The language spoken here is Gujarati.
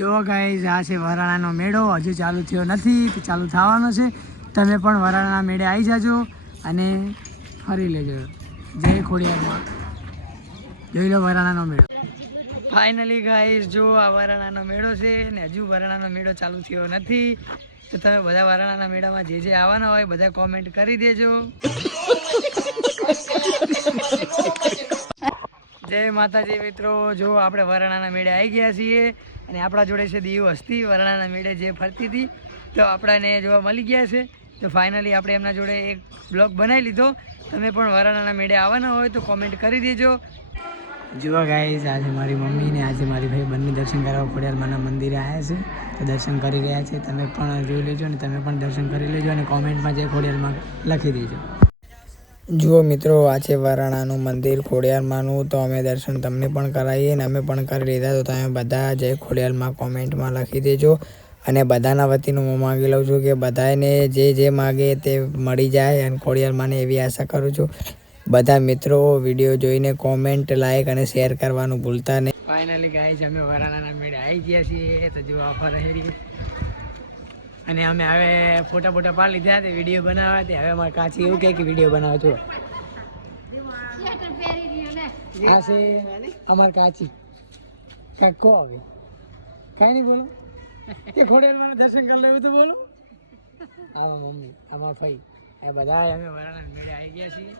જો ગાઈઝ આ છે વરાણાનો મેળો. હજુ ચાલુ થયો નથી, તો ચાલુ થવાનો છે. તમે પણ વરાણાના મેળે આવી જાજો અને ફરી લેજો. જય ખોડિયારમાં. જોઈ લો વરાણાનો મેળો. ફાઇનલી ગાઈઝ જો આ વરાણાનો મેળો છે ને હજુ વરાણાનો મેળો ચાલુ થયો નથી, તો તમે બધા વરાણાના મેળામાં જે જે આવવાના હોય બધા કોમેન્ટ કરી દેજો. જય માતાજી મિત્રો. જો આપણે વરાણાના મેળે આવી ગયા છીએ અને આપણા જોડે છે દીવ હસ્તી. વરાણાના મેળે જે ફરતી હતી તો આપણાને જોવા મળી ગયા છે. તો ફાઇનલી આપણે એમના જોડે એક બ્લોગ બનાવી લીધો. તમે પણ વરાણાના મેળે આવવાના હોય તો કોમેન્ટ કરી દેજો. જુઓ ગાઈઝ આજે મારી મમ્મી ને આજે મારી ભાઈ બંને દર્શન કરવા મને મંદિરે આવ્યા છે. તો દર્શન કરી રહ્યા છે. તમે પણ જોઈ લેજો અને તમે પણ દર્શન કરી લેજો અને કોમેન્ટમાં જે ખોડિયાલમાં લખી દેજો. જુઓ મિત્રો આ છે વરાણાનું મંદિર ખોડિયારમાંનું તો અમે દર્શન તમને પણ કરાવીએ ને અમે પણ કરી લીધા, તો તમે બધા જય ખોડિયારમાં કોમેન્ટમાં લખી દેજો અને બધાના વતીનું હું માગી લઉં છું કે બધાને જે જે માગે તે મળી જાય અને ખોડિયારમાંને એવી આશા કરું છું. બધા મિત્રો, વીડિયો જોઈને કોમેન્ટ, લાઈક અને શેર કરવાનું ભૂલતા નહીં. ફાઇનલી ગાઈઝ અમે વરાણાના મેળે આવી ગયા છીએ, તો જો ઓફર અને અમે હવે ફોટા ફોટા પાડી લીધા તે વીડિયો બનાવવા તે હવે અમારે કાચી એવું કહે કે વીડિયો બનાવો છો આ કાચી. કાંઈક કહો હવે. કાંઈ નહીં બોલો. કે ખોડેલ મને દર્શન કરી લેવું તો બોલો. આમાં મમ્મી, આમાં ફઈ. એ બધા અમે વરાણા મેળે આવી ગયા છીએ.